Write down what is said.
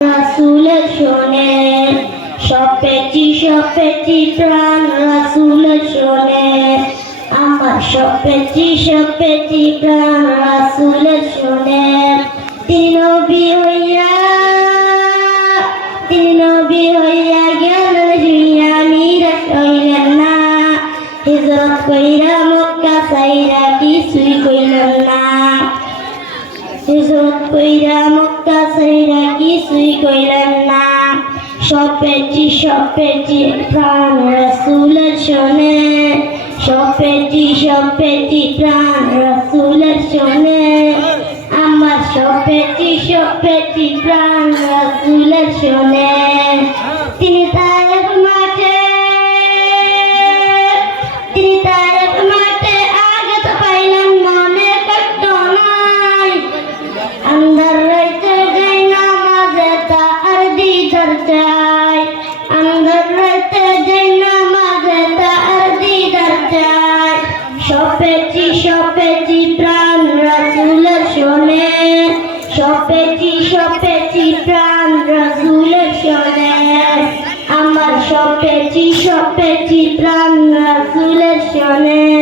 রাসূলের শোনে সপেছি প্রাণ রাসূলের শোনে আমার সপেছি প্রাণ রাসূলের শোনে তিনি নবী হইয়া গেলেন দুনিয়া নিরাশ হইলেন না হিজরত কইরা মক্কা ছাইরা কিছুই কইলেন না হিজরত কইরা মক্কা ছাইরা কিছুই কইলেন না সপেছি প্রাণ রাসূলের শোনে সপেছি প্রাণ রাসূলের শোনে আমার সপেছি প্রাণ রাসূলের শোনে তিনি তায়েফ মাঠে আঘাত পাইলেন মনে কষ্ট নাই আন্ধার রাইতে যাই নামাজে তার দিদার চাই আন্ধার রাইতে যাই নামাজে তার দিদার চাই সপেছি প্রাণ রাসূলের শোনে সপেছি প্রাণ রাসূলের শোনে আমার সপেছি প্রাণ রাসূলের শোনে